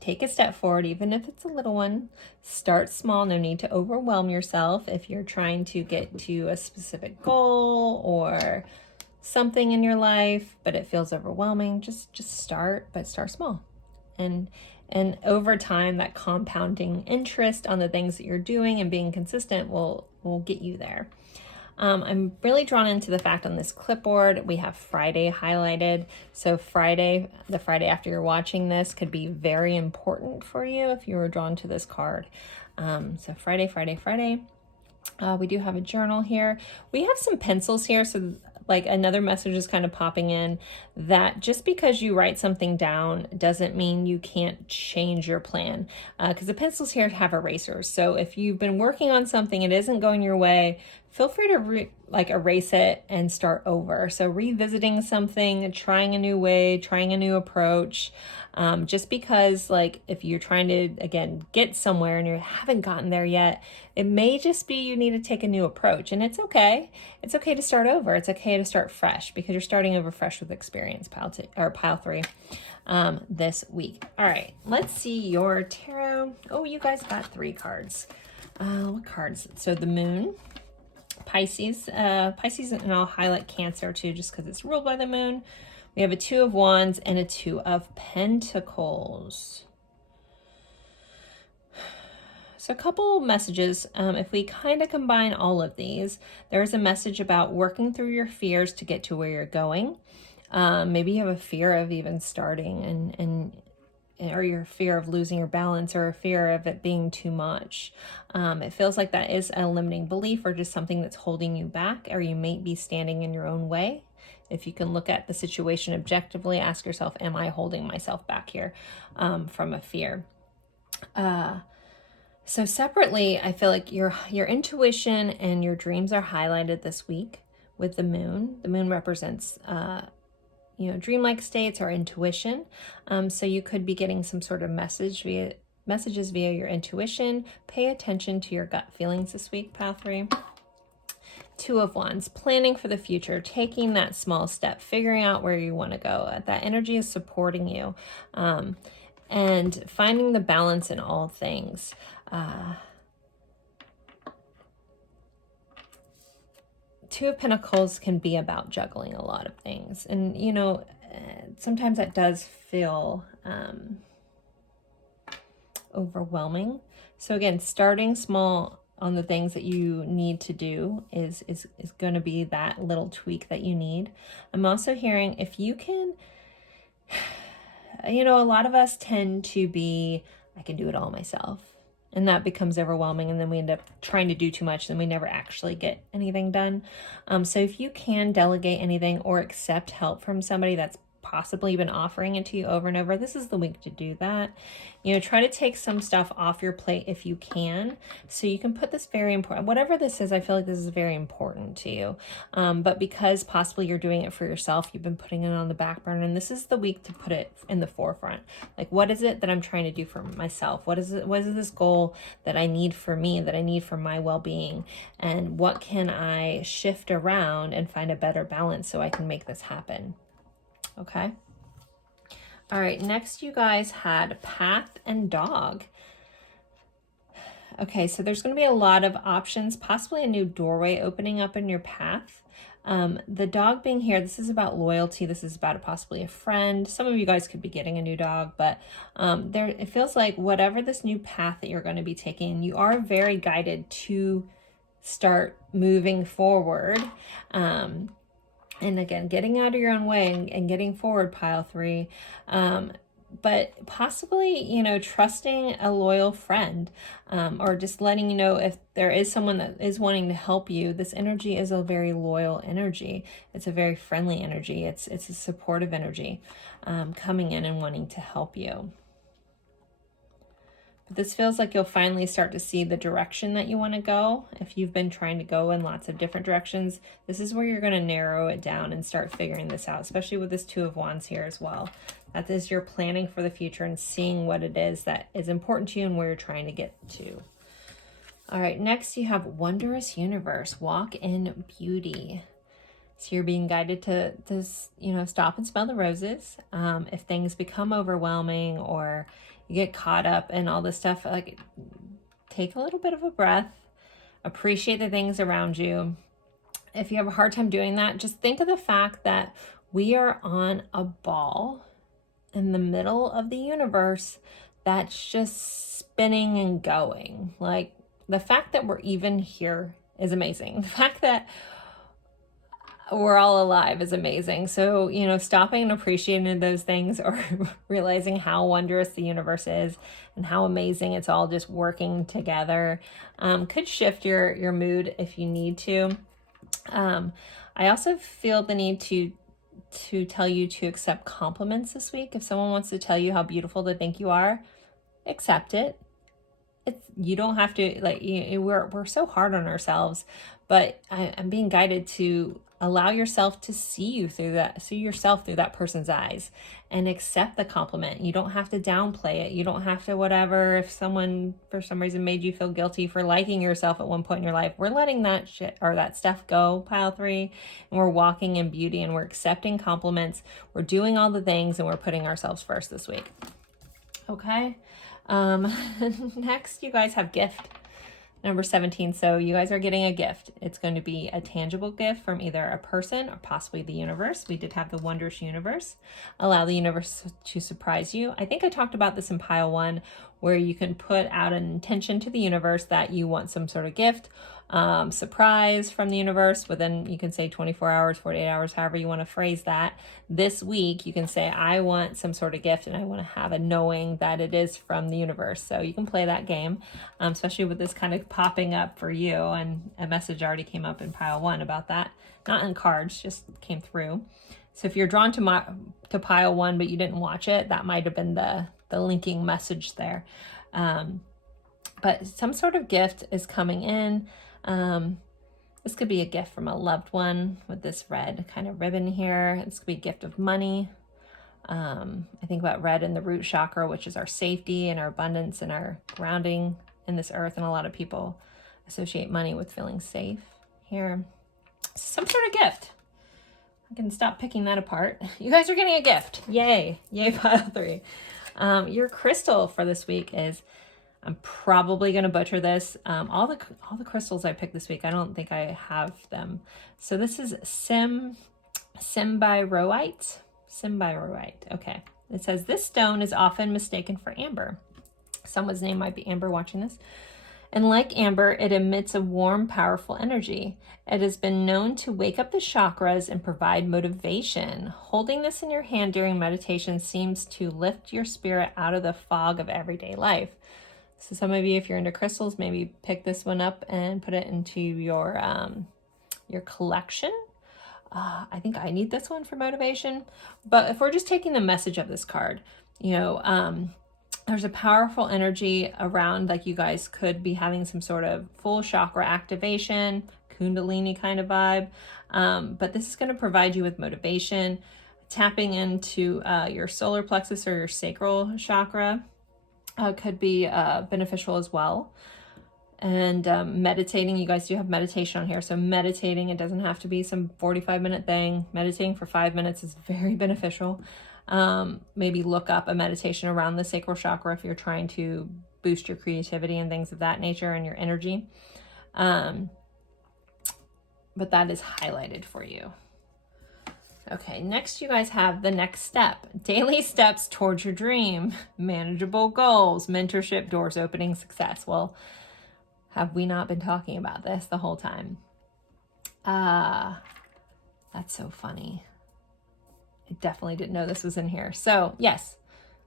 take a step forward, even if it's a little one. Start small. No need to overwhelm yourself. If you're trying to get to a specific goal or something in your life, but it feels overwhelming, just start, but start small. And over time, that compounding interest on the things that you're doing and being consistent will get you there. I'm really drawn into the fact on this clipboard, we have Friday highlighted. So the Friday after you're watching this could be very important for you if you were drawn to this card. So Friday. We do have a journal here. We have some pencils here. So like another message is kind of popping in that just because you write something down doesn't mean you can't change your plan, because the pencils here have erasers. So if you've been working on something, it isn't going your way, feel free to erase it and start over. So revisiting something, trying a new way, trying a new approach. Just because like if you're trying to, again, get somewhere and you haven't gotten there yet, it may just be you need to take a new approach, and it's okay. It's okay to start over. It's okay to start fresh, because you're starting over fresh with experience, pile 3, this week. All right, let's see your tarot. Oh, you guys got 3 cards. What cards? So the moon, Pisces, and I'll highlight Cancer too, just because it's ruled by the moon. We have a 2 of Wands and a 2 of Pentacles. So a couple messages. If we kind of combine all of these, there's a message about working through your fears to get to where you're going. Maybe you have a fear of even starting or your fear of losing your balance, or a fear of it being too much. It feels like that is a limiting belief, or just something that's holding you back, or you may be standing in your own way. If you can look at the situation objectively, ask yourself, am I holding myself back here from a fear? So separately, I feel like your intuition and your dreams are highlighted this week with the moon. The moon represents dreamlike states or intuition. So you could be getting some sort of messages via your intuition. Pay attention to your gut feelings this week, pile 3. 2 of Wands, planning for the future, taking that small step, figuring out where you want to go. That energy is supporting you, and finding the balance in all things. 2 of Pentacles can be about juggling a lot of things. And, sometimes that does feel overwhelming. So again, starting small on the things that you need to do is going to be that little tweak that you need. I'm also hearing if you can, a lot of us tend to be, I can do it all myself. And that becomes overwhelming, and then we end up trying to do too much, and we never actually get anything done. So if you can delegate anything or accept help from somebody that's possibly been offering it to you over and over, this is the week to do that. Try to take some stuff off your plate if you can, so you can put this very important, whatever this is, I feel like this is very important to you. But because possibly you're doing it for yourself, you've been putting it on the back burner, and this is the week to put it in the forefront. Like, what is it that I'm trying to do for myself? What is this goal that I need for me, that I need for my well-being? And what can I shift around and find a better balance so I can make this happen? Okay. All right. Next, you guys had path and dog. Okay. So there's going to be a lot of options, possibly a new doorway opening up in your path. The dog being here, this is about loyalty. This is about possibly a friend. Some of you guys could be getting a new dog, but it feels like whatever this new path that you're going to be taking, you are very guided to start moving forward. And again, getting out of your own way and getting forward, pile 3. But possibly, you know, trusting a loyal friend, or just letting you know if there is someone that is wanting to help you. This energy is a very loyal energy. It's a very friendly energy. It's a supportive energy, coming in and wanting to help you. But this feels like you'll finally start to see the direction that you want to go. If you've been trying to go in lots of different directions, this is where you're going to narrow it down and start figuring this out, especially with this 2 of Wands here as well. That is, you're planning for the future and seeing what it is that is important to you and where you're trying to get to. All right, next you have Wondrous Universe, Walk in Beauty. So you're being guided to you know, stop and smell the roses. If things become overwhelming or you get caught up in all this stuff, like, take a little bit of a breath, appreciate the things around you. If you have a hard time doing that, just think of the fact that we are on a ball in the middle of the universe that's just spinning and going. Like, the fact that we're even here is amazing. The fact that we're all alive is amazing. So, you know, stopping and appreciating those things, or realizing how wondrous the universe is and how amazing it's all just working together, could shift your mood if you need to. I also feel the need to tell you to accept compliments this week. If someone wants to tell you how beautiful they think you are, accept it. You don't have to, like, we're so hard on ourselves, but I'm being guided to allow yourself to see yourself through that person's eyes and accept the compliment. You don't have to downplay it. You don't have to whatever. If someone for some reason made you feel guilty for liking yourself at one point in your life, we're letting that shit or that stuff go, pile 3, and we're walking in beauty and we're accepting compliments. We're doing all the things and we're putting ourselves first this week. Okay. Next, you guys have gift. Number 17. So you guys are getting a gift. It's going to be a tangible gift from either a person or possibly the universe. We did have the Wondrous Universe. Allow the universe to surprise you. I think I talked about this in pile 1, where you can put out an intention to the universe that you want some sort of gift, surprise from the universe within, you can say 24 hours, 48 hours, however you want to phrase that. This week, you can say, I want some sort of gift and I want to have a knowing that it is from the universe. So you can play that game, especially with this kind of popping up for you. And a message already came up in pile 1 about that. Not in cards, just came through. So if you're drawn to pile 1, but you didn't watch it, that might have been the linking message there. But some sort of gift is coming in. This could be a gift from a loved one with this red kind of ribbon here. This could be a gift of money. I think about red in the root chakra, which is our safety and our abundance and our grounding in this earth. And a lot of people associate money with feeling safe here. Some sort of gift. I can stop picking that apart. You guys are getting a gift. Yay. Yay, pile 3. Your crystal for this week is, I'm probably going to butcher this. All the crystals I picked this week, I don't think I have them. So this is Symbiote. Okay. It says, this stone is often mistaken for amber. Someone's name might be Amber watching this. And like amber, it emits a warm, powerful energy. It has been known to wake up the chakras and provide motivation. Holding this in your hand during meditation seems to lift your spirit out of the fog of everyday life. So some of you, if you're into crystals, maybe pick this one up and put it into your collection. I think I need this one for motivation. But if we're just taking the message of this card, you know, there's a powerful energy around, like you guys could be having some sort of full chakra activation, Kundalini kind of vibe. But this is going to provide you with motivation, tapping into your solar plexus or your sacral chakra. Could be beneficial as well. And meditating, you guys do have meditation on here. So meditating, it doesn't have to be some 45-minute thing. Meditating for 5 minutes is very beneficial. Maybe look up a meditation around the sacral chakra if you're trying to boost your creativity and things of that nature and your energy. but that is highlighted for you. Okay, next you guys have the next step. Daily steps towards your dream. Manageable goals. Mentorship, doors opening, success. Well, have we not been talking about this the whole time? That's so funny. I definitely didn't know this was in here. So yes,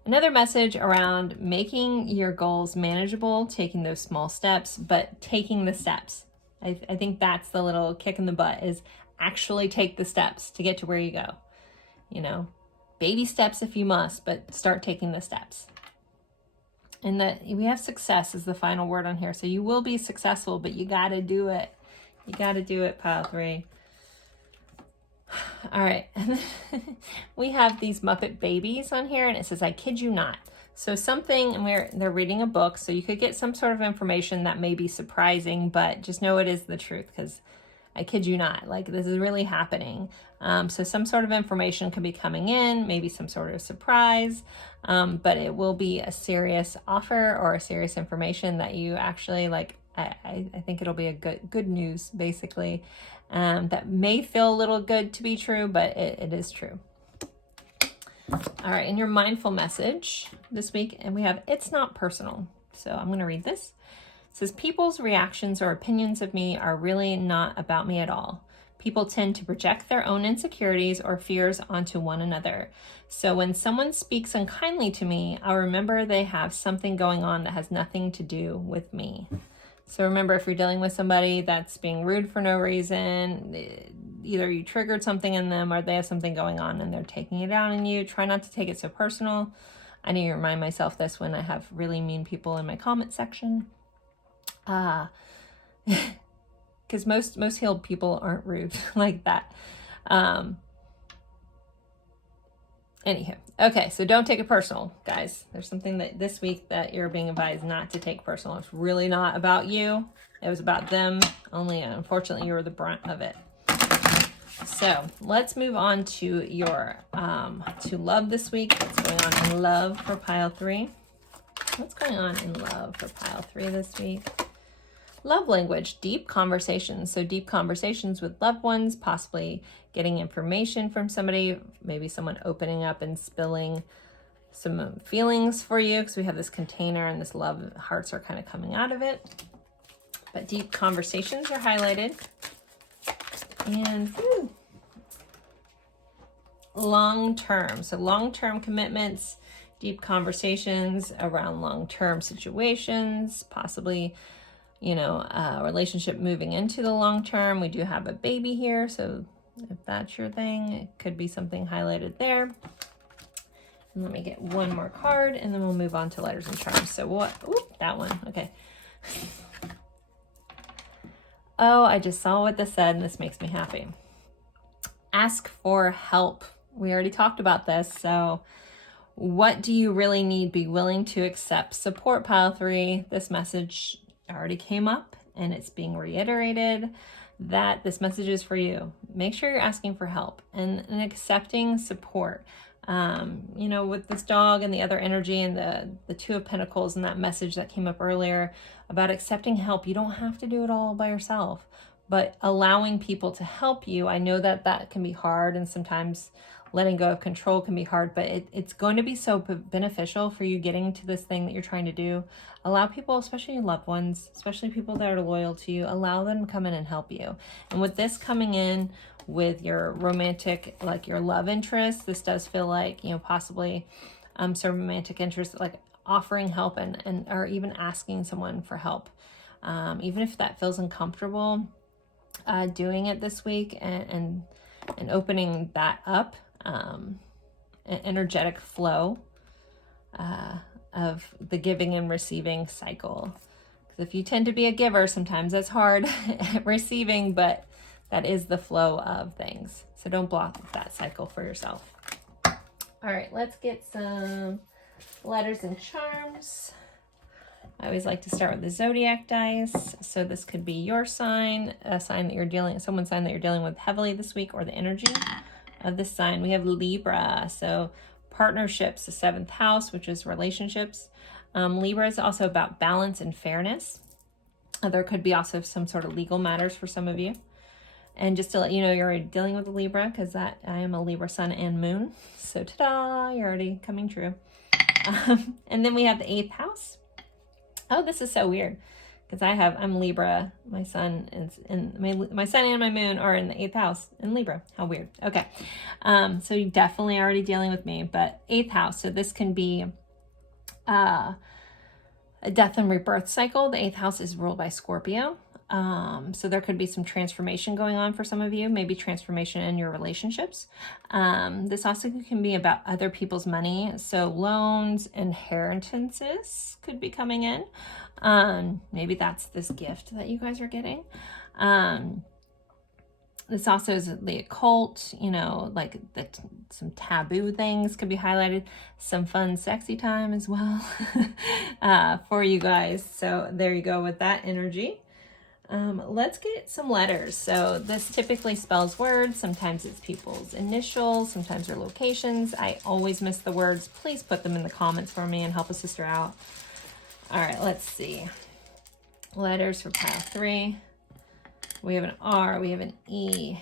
another message around making your goals manageable, taking those small steps, but taking the steps. I think that's the little kick in the butt, is actually take the steps to get to where you go. You know, baby steps if you must, but start taking the steps. And that we have success is the final word on here. So you will be successful, but you got to do it. You got to do it, pile 3. All right. We have these Muppet babies on here, and it says, I kid you not. So something, and they're reading a book, so you could get some sort of information that may be surprising, but just know it is the truth, because I kid you not, like this is really happening. So some sort of information could be coming in, maybe some sort of surprise, but it will be a serious offer or a serious information that you actually like. I think it'll be a good news, basically, that may feel a little good to be true, but it is true. All right, in your mindful message this week, and we have, it's not personal. So I'm going to read this. It says, people's reactions or opinions of me are really not about me at all. People tend to project their own insecurities or fears onto one another. So when someone speaks unkindly to me, I'll remember they have something going on that has nothing to do with me. So remember, if you're dealing with somebody that's being rude for no reason, either you triggered something in them or they have something going on and they're taking it out on you, try not to take it so personal. I need to remind myself this when I have really mean people in my comment section. Because most healed people aren't rude like that. Anywho, okay, so don't take it personal, guys. There's something that this week that you're being advised not to take personal. It's really not about you. It was about them. Only, unfortunately, you were the brunt of it. So let's move on to your to love this week. What's going on in love for pile 3? What's going on in love for pile 3 this week? Love language, deep conversations. So deep conversations with loved ones, possibly getting information from somebody, maybe someone opening up and spilling some feelings for you, because we have this container and this love hearts are kind of coming out of it. But deep conversations are highlighted. And long-term. So long-term commitments, deep conversations around long-term situations, possibly, you know, a relationship moving into the long term. We do have a baby here, so if that's your thing, it could be something highlighted there. And let me get one more card, and then we'll move on to letters and charms. So what? Ooh, that one. Okay. Oh, I just saw what this said, and this makes me happy. Ask for help. We already talked about this, so what do you really need? Be willing to accept support, pile 3. This message already came up, and it's being reiterated that this message is for you. Make sure you're asking for help and accepting support. You know, with this dog and the other energy and the 2 of Pentacles and that message that came up earlier about accepting help. You don't have to do it all by yourself, but allowing people to help you. I know that that can be hard, and sometimes letting go of control can be hard, but it's going to be so beneficial for you getting to this thing that you're trying to do. Allow people, especially your loved ones, especially people that are loyal to you, allow them to come in and help you. And with this coming in with your romantic, like your love interest, this does feel like, you know, possibly some romantic interest, like offering help and or even asking someone for help. Even if that feels uncomfortable, doing it this week and opening that up. An energetic flow of the giving and receiving cycle. Because if you tend to be a giver, sometimes that's hard at receiving, but that is the flow of things. So don't block that cycle for yourself. All right, let's get some letters and charms. I always like to start with the zodiac dice. So this could be your sign, a sign that you're dealing, someone's sign that you're dealing with heavily this week, or the energy of this sign. We have Libra, so partnerships, the 7th house, which is relationships. Libra is also about balance and fairness. There could be also some sort of legal matters for some of you. And just to let you know, you're already dealing with a Libra, because I am a Libra sun and moon. So ta-da, you're already coming true. And then we have the 8th house. Oh, this is so weird, because I'm Libra. My sun and my sun and my moon are in the 8th house in Libra. How weird. Okay. So you're definitely already dealing with me, but 8th house. So this can be a death and rebirth cycle. The 8th house is ruled by Scorpio. So there could be some transformation going on for some of you, maybe transformation in your relationships. This also can be about other people's money. So loans, inheritances could be coming in. Maybe that's this gift that you guys are getting. This also is the occult, you know, like some taboo things could be highlighted. Some fun, sexy time as well for you guys. So there you go with that energy. Let's get some letters. So this typically spells words. Sometimes it's people's initials. Sometimes they're locations. I always miss the words. Please put them in the comments for me and help a sister out. All right, let's see. Letters for pile 3. We have an R. We have an E.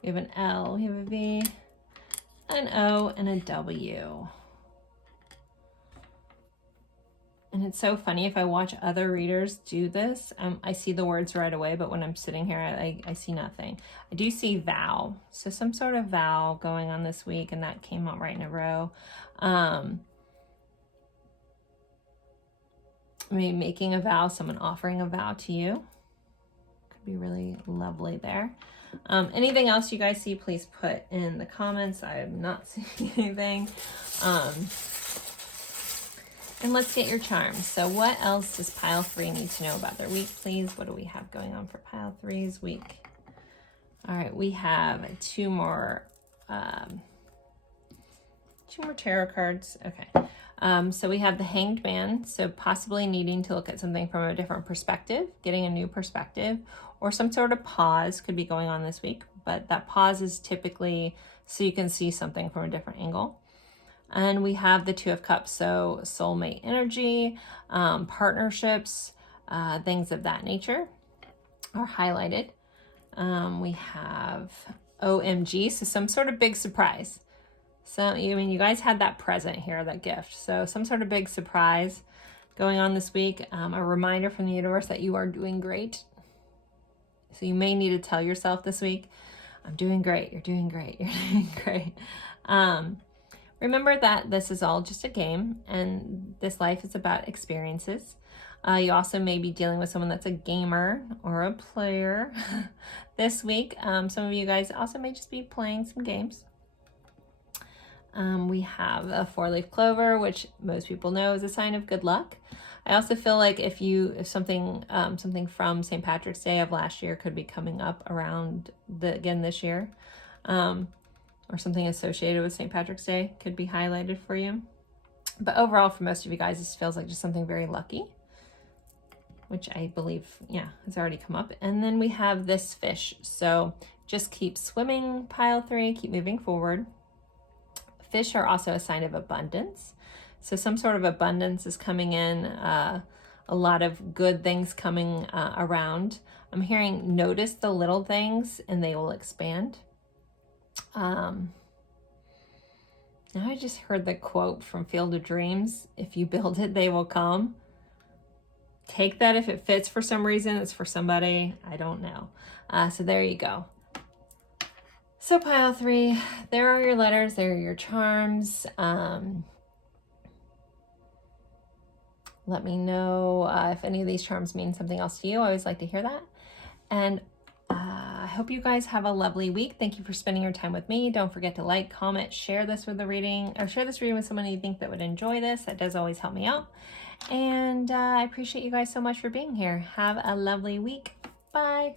We have an L. We have a V, an O, and a W. And it's so funny, if I watch other readers do this, I see the words right away, but when I'm sitting here, I see nothing. I do see vow. So some sort of vow going on this week, and that came out right in a row. Maybe making a vow, someone offering a vow to you. Could be really lovely there. Anything else you guys see, please put in the comments. I am not seeing anything. And let's get your charms. So what else does pile 3 need to know about their week, please? What do we have going on for pile 3's week? All right, we have two more tarot cards. Okay. So we have the Hanged Man. So possibly needing to look at something from a different perspective, getting a new perspective, or some sort of pause could be going on this week. But that pause is typically so you can see something from a different angle. And we have the 2 of Cups, so soulmate energy, partnerships, things of that nature are highlighted. We have OMG, so some sort of big surprise. So, I mean, you guys had that present here, that gift. So some sort of big surprise going on this week. A reminder from the universe that you are doing great. So you may need to tell yourself this week, I'm doing great, you're doing great, you're doing great. Remember that this is all just a game, and this life is about experiences. You also may be dealing with someone that's a gamer or a player this week. Some of you guys also may just be playing some games. We have a 4-leaf clover, which most people know is a sign of good luck. I also feel like if something from St. Patrick's Day of last year could be coming up around again this year. Or something associated with St. Patrick's Day could be highlighted for you. But overall, for most of you guys, this feels like just something very lucky, which I believe, yeah, has already come up. And then we have this fish. So just keep swimming, pile 3, keep moving forward. Fish are also a sign of abundance. So some sort of abundance is coming in, a lot of good things coming around. I'm hearing notice the little things and they will expand. Now I just heard the quote from Field of Dreams, if you build it, they will come. Take that if it fits for some reason. It's for somebody, I don't know. So there you go. So pile 3, there are your letters, there are your charms. Let me know if any of these charms mean something else to you. I always like to hear that. And I hope you guys have a lovely week. Thank you for spending your time with me. Don't forget to like, comment, share this with the reading, or share this reading with someone you think that would enjoy this. That does always help me out. And I appreciate you guys so much for being here. Have a lovely week. Bye.